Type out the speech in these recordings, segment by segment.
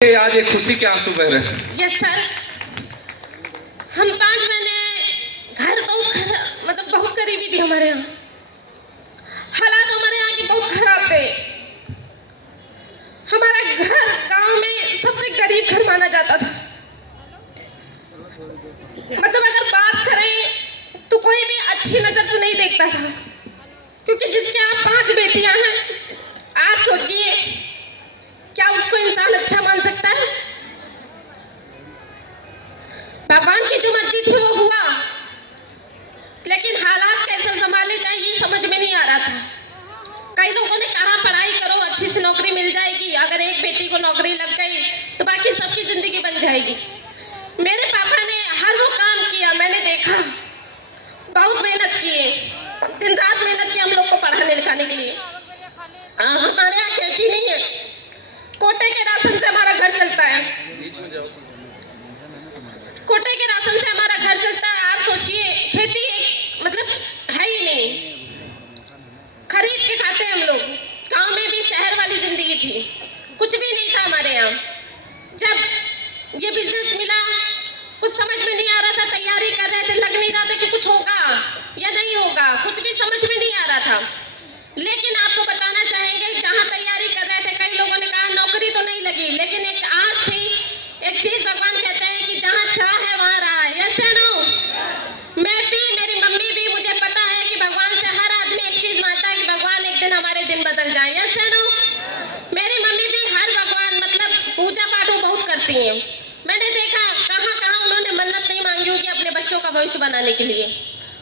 आज एक खुशी के आंसू बह रहे हैं। यस सर, हम 5 महीने घर बहुत करीबी थी हमारे यहाँ। हालात हमारे यहाँ की बहुत खराब थे। हमारा घर गांव में सबसे गरीब घर माना जाता था। अगर बात करें तो कोई भी अच्छी नजर से नहीं देखता था, क्योंकि जिसके यहाँ 5 बेटियां हैं, आप सोचिए क्या उसको इंसान अच्छा मान सकता है? भगवान की जो मर्जी थी वो हुआ, लेकिन हालात कैसे संभाले जाए ये समझ में नहीं आ रहा था। कई लोगों ने कहा पढ़ाई करो, अच्छी सी नौकरी मिल जाएगी, अगर एक बेटी को नौकरी लग गई तो बाकी सबकी जिंदगी बन जाएगी। मेरे पापा ने हर वो काम किया, मैंने देखा, बहुत मेहनत किए, दिन रात मेहनत की हम लोग को पढ़ाने लिखाने के लिए। हमारे यहाँ खेती नहीं है, कोटे के राशन से हमारा घर चलता है। कोटे के राशन से हमारा घर चलता है। आप सोचिए, खेती है ही नहीं, खरीद के खाते हैं हम लोग। गांव में भी शहर वाली जिंदगी थी, कुछ भी नहीं था हमारे यहाँ। जब ये बिजनेस मिला, कुछ समझ में नहीं आ रहा था, तैयारी कर रहे थे, लग नहीं रहा था कि कुछ होगा या नहीं होगा, कुछ भी समझ में नहीं आ रहा था। लेकिन आपको बताना चाहेंगे, जहाँ तैयारी कर रहे थे कई लोगों ने कहा नौकरी तो नहीं लगी, लेकिन एक आस थी, एक चीज भगवान कहते हैं कि जहाँ चाह है वहाँ रहा है। यस या नो? मैं भी, मेरी मम्मी भी, मुझे पता है कि भगवान से हर आदमी एक चीज मांगता है कि भगवान एक दिन हमारे दिन बदल जाए। यस या नो? मेरी मम्मी भी हर भगवान पूजा पाठ बहुत करती है। मैंने देखा कहाँ कहाँ उन्होंने मन्नत नहीं मांगी होगी अपने बच्चों का भविष्य बनाने के लिए।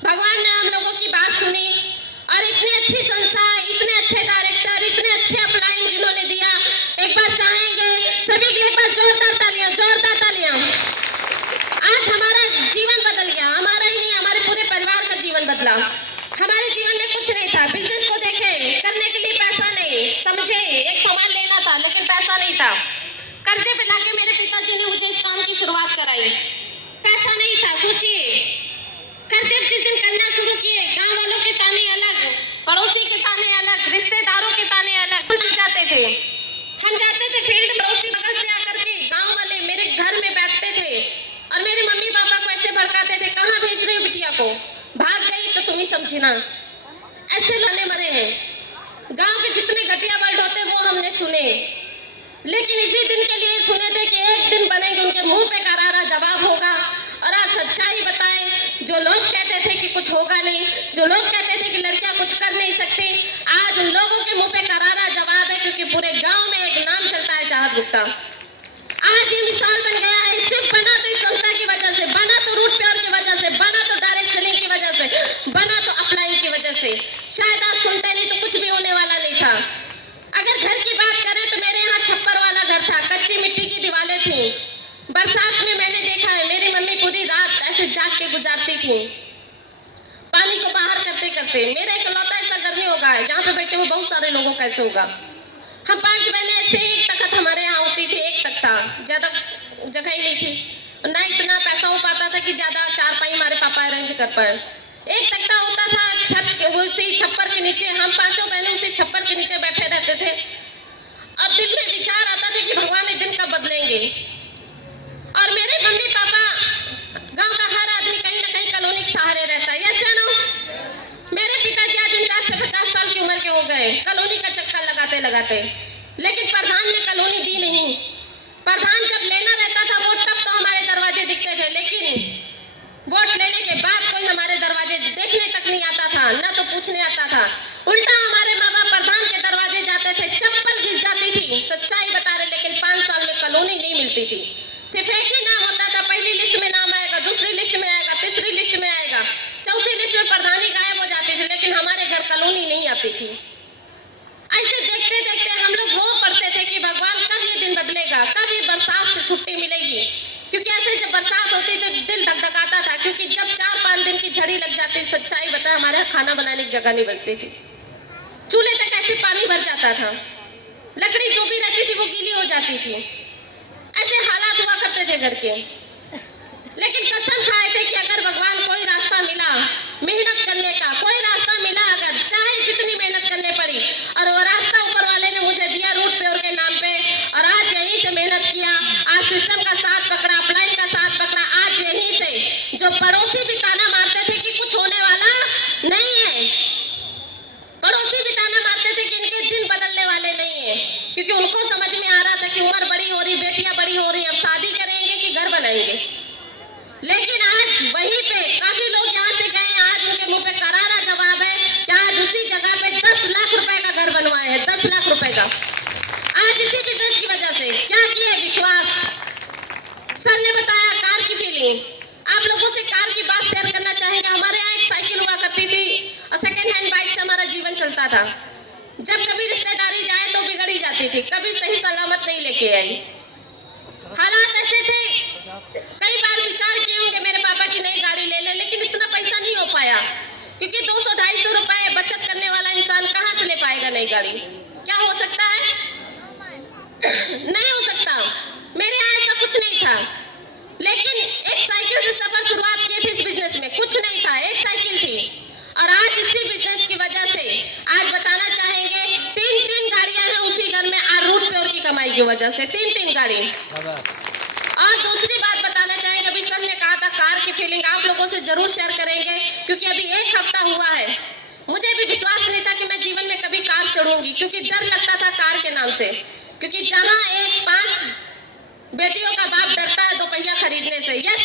भगवान ने हम लोगों की बात सुनी और इतनी अच्छी संस्था, इतने अच्छे डायरेक्टर, इतने अच्छे अपलाइन जिन्होंने दिया, एक बार चाहेंगे सभी के लिए एक बार जोरदार तालियां, जोरदार तालियां। आज हमारा जीवन बदल गया, हमारा ही नहीं हमारे पूरे परिवार का जीवन बदला। हमारे जीवन में कुछ नहीं था, बिजनेस को देखें, करने के लिए पैसा नहीं, समझे एक सामान लेना था लेकिन पैसा नहीं था। कर्जे पे लाके मेरे पिताजी ने मुझे इस काम की शुरुआत कराई, पैसा नहीं था। सोचिए, कर्जे जिस दिन करना शुरू किए, गांव वालों के ताने अलग, पड़ोसी के ताने अलग, रिश्तेदारों के ताने अलग। हम जाते थे फील्ड, पड़ोसी बगल से आकर के गांव वाले मेरे घर में बैठते थे और मेरे मम्मी पापा को ऐसे भड़काते थे, कहाँ भेज रहे हो बिटिया को, भाग गई तो तुम ही समझना। ऐसे लाने मरे हैं। गांव के जितने घटिया वर्ड होते वो हमने सुने, लेकिन इसी दिन के लिए सुने थे कि एक दिन बनेंगे, उनके मुंह पे करारा जवाब होगा। और आज सच्चाई बताएं, जो लोग कहते थे कि कुछ होगा नहीं, जो लोग कहते थे कि लड़कियां कुछ कर नहीं सकती, आज उन लोगों के मुंह पे करारा जवाब है, क्योंकि पूरे गांव में एक नाम चलता है, चाहत गुप्ता। आज ये मिसाल बन गया है, सिर्फ बना तो इस संस्था की वजह से, बना तो रूट प्योर की वजह से, बना तो डायरेक्ट सेलिंग की वजह से, बना तो अपलाइन की वजह से। शायद आज सुनते नहीं तो कुछ भी होने वाला नहीं था। अगर घर की बात करें तो मेरे यहाँ छप्पर वाला घर था, कच्ची मिट्टी की दीवारें थी। बरसात में मैंने देखा है मेरी मम्मी पूरी रात ऐसे जाग के गुजारती थी, पानी को बाहर करते करते। मेरा इकलौता ऐसा घर नहीं होगा, यहाँ पे बैठे हुए बहुत सारे लोगों का ऐसे होगा। हम 5 बहनें ऐसे, एक तख्त हमारे यहाँ होती थी, एक तख्ता, ज्यादा जगह ही नहीं थी, ना इतना पैसा हो पाता था कि ज्यादा चारपाई हमारे पापा अरेंज कर पाए। एक तख्ता होता था छत, उसी छप्पर के नीचे हम 5 बहनें उसी छप्पर के नीचे बैठे रहते थे। अब दिल में विचार आता था कि भगवान एक दिन कब बदलेंगे। और मेरे मम्मी पापा, गांव का हर आदमी कहीं ना कहीं कॉलोनी के सहारे रहता है। यस या नो? मेरे पिताजी आज 49 से 50 साल की उम्र के हो गए, कॉलोनी का चक्कर लगाते लगाते, लेकिन प्रधान ने कॉलोनी दी नहीं। प्रधान जब लेना रहता था वोट, तब तो हमारे दरवाजे दिखते थे, लेकिन वोट लेने के बाद कोई हमारे दरवाजे देखने तक नहीं आता था, ना तो पूछने आता था। उल्टा हमारे माँ बाप प्रधान के दरवाजे जाते थे, चप्पल घिस जाती थी, सच्चाई बता रहे। लेकिन 5 साल में कॉलोनी नहीं मिलती थी, सिर्फ एक ही नाम होता था, पहली लिस्ट में नाम आएगा, दूसरी लिस्ट में आएगा, तीसरी लिस्ट में आएगा, चौथी लिस्ट में प्रधानी गायब हो जाती थी, लेकिन हमारे घर कॉलोनी नहीं आती थी। ऐसे देखते देखते हम लोग रो पड़ते थे कि भगवान कब ये दिन बदलेगा, कब ये बरसात से छुट्टी मिलेगी। क्योंकि ऐसे जब बरसात होती तो दिल धकधकाता था, क्योंकि जब 4-5 दिन की झड़ी लग जाती, सच्चाई बताए हमारे यहाँ खाना बनाने की जगह नहीं बचती थी, चूल्हे तक ऐसे पानी भर जाता था, लकड़ी जो भी रहती थी वो गीली हो जाती थी। ऐसे हालात हुआ करते थे घर के। लेकिन कसम खाए थे कि अगर भगवान कोई रास्ता मिला मेहनत करने का, कोई रास्ता मिला, अगर चाहे जितनी मेहनत करने पड़ी, और वो रास्ता ऊपर वाले ने मुझे दिया रूट प्योर के नाम पे, और आज यहीं से मेहनत किया, लेकिन आज वहीं पे काफी लोग यहाँ से गए, आज उनके मुंह पे करारा जवाब है कि आज उसी जगह पे 10 लाख रुपए का घर बनवाए हैं, 10 लाख रुपए का। आज इसी बिजनेस की वजह से क्या किए विश्वास। सर ने बताया कार की फीलिंग, आप लोगों से कार की बात शेयर करना चाहेंगे। हमारे यहाँ एक साइकिल हुआ करती थी और सेकेंड हैंड बाइक से हमारा जीवन चलता था। जब कभी रिश्तेदारी जाए तो बिगड़ ही जाती थी, कभी सही सलामत नहीं लेके आई। हालात ऐसे थे, कई बार विचार किए होंगे मेरे पापा की नई गाड़ी ले ले, लेकिन इतना पैसा नहीं हो पाया, क्योंकि 200-250 रुपए बचत करने वाला इंसान कहाँ से ले पाएगा नई गाड़ी। क्या हो सकता है? नहीं हो सकता। मेरे यहाँ ऐसा कुछ नहीं था, लेकिन एक साइकिल से सफर शुरुआत की थी। इस बिजनेस में कुछ नहीं था, एक साइकिल थी, और आज इसी बिजनेस की वजह से आज बताना चाहेंगे 3-3 गाड़ियां हैं उसी घर में, रूट प्योर की कमाई की वजह से 3-3 गाड़ी। और दूसरी बात बताना चाहेंगे, अभी सर ने कहा था कार की फीलिंग आप लोगों से जरूर शेयर करेंगे, क्योंकि अभी 1 हफ्ता हुआ है, मुझे भी विश्वास नहीं था कि मैं जीवन में कभी कार चढ़ूंगी, क्योंकि डर लगता था कार के नाम से। क्योंकि जहां एक 5 बेटियों का बाप डरता है 2 पहिया खरीदने से, ये